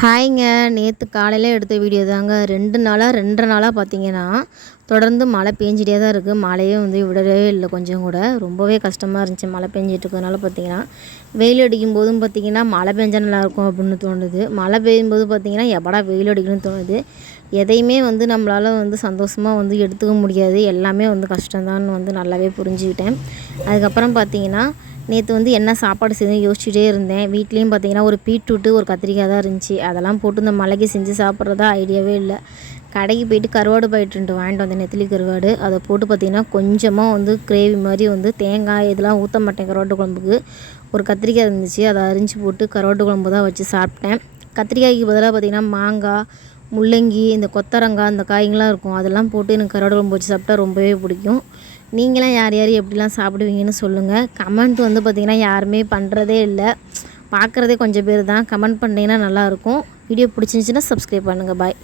ஹாய்ங்க. நேற்று காலையில் எடுத்த வீடியோ தாங்க. 2 நாளாக பார்த்தீங்கன்னா தொடர்ந்து மழை பெஞ்சிட்டே தான் இருக்குது. மழையே விடவே இல்லை. கொஞ்சம் கூட ரொம்பவே கஷ்டமாக இருந்துச்சு. மழை பெஞ்சிட்டு இருக்கிறதுனால பார்த்தீங்கன்னா வெயில் அடிக்கும் போதும் பார்த்தீங்கன்னா மழை பெஞ்சா நல்லாயிருக்கும் அப்படின்னு தோணுது. மழை பெய்யும்போது பார்த்தீங்கன்னா எப்படா வெயில் அடிக்கணும்னு தோணுது. எதையுமே நம்மளால் சந்தோஷமாக எடுத்துக்க முடியாது. எல்லாமே கஷ்டம்தான்னு நல்லாவே புரிஞ்சுக்கிட்டேன். அதுக்கப்புறம் பார்த்தீங்கன்னா நேற்று என்ன சாப்பாடு செய்யணும்னு யோசிச்சுட்டே இருந்தேன். வீட்லேயும் பார்த்தீங்கன்னா ஒரு பீட்ரூட்டு ஒரு கத்திரிக்காய் தான் இருந்துச்சு. அதெல்லாம் போட்டு இந்த மழைக்கு செஞ்சு சாப்பிட்றதா ஐடியாவே இல்லை. கடைக்கு போயிட்டு கருவாடு பாக்கெட் வாங்கிட்டு வந்தேன். நெத்திலி கருவாடு அதை போட்டு பார்த்தீங்கன்னா கொஞ்சமாக கிரேவி மாதிரி தேங்காய் இதெல்லாம் ஊற்ற மாட்டேன் கருவாட்டு குழம்புக்கு. ஒரு கத்திரிக்காய் இருந்துச்சு, அதை அரிஞ்சு போட்டு கருவாட்டு குழம்பு தான் வச்சு சாப்பிட்டேன். கத்திரிக்காய்க்கு பதிலாக பார்த்தீங்கன்னா மாங்காய், முள்ளங்கி, இந்த கொத்தரங்காய், இந்த காய்ங்களாம் இருக்கும். அதெல்லாம் போட்டு எனக்கு கருவாடு குழம்பு வச்சு சாப்பிட்டா ரொம்பவே பிடிக்கும். நீங்களாம் யார் யார் எப்படிலாம் சாப்பிடுவீங்கன்னு சொல்லுங்கள். கமெண்ட் பார்த்திங்கன்னா யாருமே பண்ணுறதே இல்லை. பார்க்குறதே கொஞ்சம் பேர் தான். கமெண்ட் பண்ணிங்கன்னா நல்லாயிருக்கும். வீடியோ பிடிச்சிருந்துச்சின்னா சப்ஸ்கிரைப் பண்ணுங்கள். பாய்.